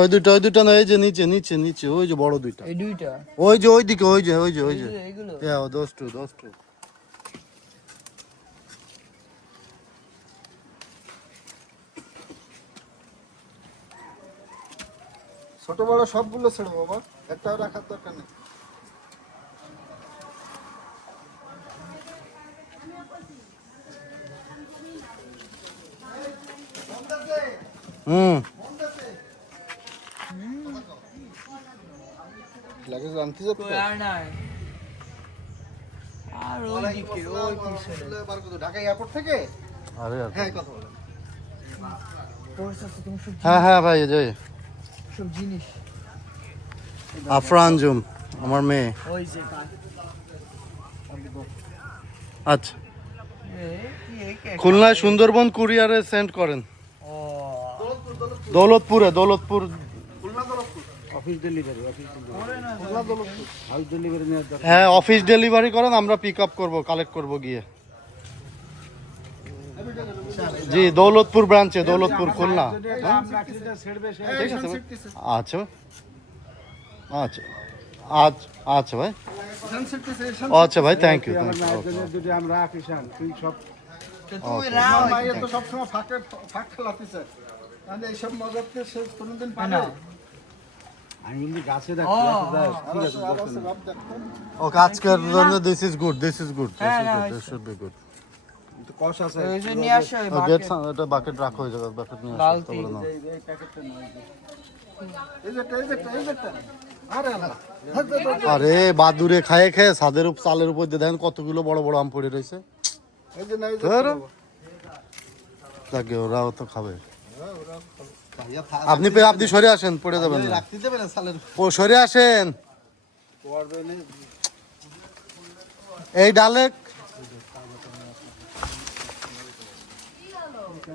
ওই দুইটা না, এই যে নিচে নিচে নিচে ওই যে বড় দুইটা, এই দুইটা ওই যে ওইদিকে, ওই যে এগুলো হ্যাঁ দোজ টু ছোট বড় সবগুলো ছেড়ে বাবা, একটাও রাখার দরকার নেই। লাগেজ আনতে যাবো তো? আর নাই আর ওই দিকে ওই পিছনে ঢাকা এয়ারপোর্ট থেকে। আরে হ্যাঁ কথা বলেন। পৌঁছাচ্ছে তুমি সব হ্যাঁ ভাই এই যে সব জিনিস আফরান জুম আমার মেয়ে। ওই যে আচ্ছা, খুলনায় সুন্দরবন কুরিয়ারে সেন্ড করেন। ও Daulatpur office delivery house delivery নেওয়ার দরকার। হ্যাঁ অফিস ডেলিভারি করেন, আমরা পিক আপ করবো, কালেক্ট করবো গিয়ে। জি দৌলতপুর ব্রাঞ্চে, দৌলতপুর খুলনা। ঠিক আছে ভাই। আচ্ছা আচ্ছা আচ্ছা ভাই, আচ্ছা ভাই, থ্যাংক ইউ। যদি আমরা কিষান তুই সব তুমি রাও মাইয়া তো সবসময় ফাঁক খেলাতেছে, তাহলে এইসব মজাতে সে কোনোদিন পাবে না। আমি কিন্তু গাছে দেখি ওকে আজকের জন্য this is good, this should be good. কষ আছে ওই যে নিয়ে আসো এই গেট বাকেট এটা বাকেট রাখো, এই জায়গায় বাকেট নিয়ে আসো বালতি। তারপরে নাও। এই প্যাকেটটা নয়, এই যে আরে আল্লাহ, আরে বাদুরে খায়ে খেয়ে ছাদের চালের উপর দিয়ে দেখেন কতগুলো বড় বড় আম পড়ে রয়েছে। এই যে নাই যাকে ওরাও তো খাবে। আপনি সরে আসেন, পড়ে যাবেন না। রাখতে দেবে না সালের ও সরে আসেন। পড়বে না।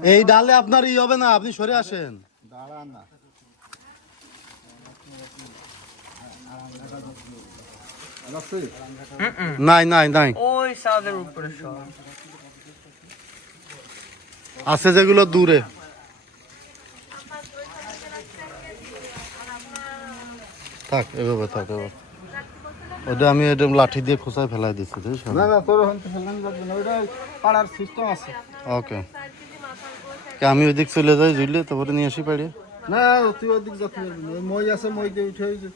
এই ডালে আপনার ই হবে না, আপনি সরে আসেন। দাঁড়ান না, নাই ওই সাদের উপরে সব আছে যেগুলো দূরে। থাক এভাবে থাক এভাবে। ওটা আমি এটা লাঠি দিয়ে খোঁচায় ফেলাই দিচ্ছি। না না তোর হন তো ফেলানো যাবে না, ওইটা পাড়ার সিস্টেম আছে। ওকে, আমি ওই দিক চলে যাই, ঝুলে তারপরে নিয়ে আসি পারি। না তুই ওই দিক যাতে মই আছে, মই দিয়ে উঠে ওই যে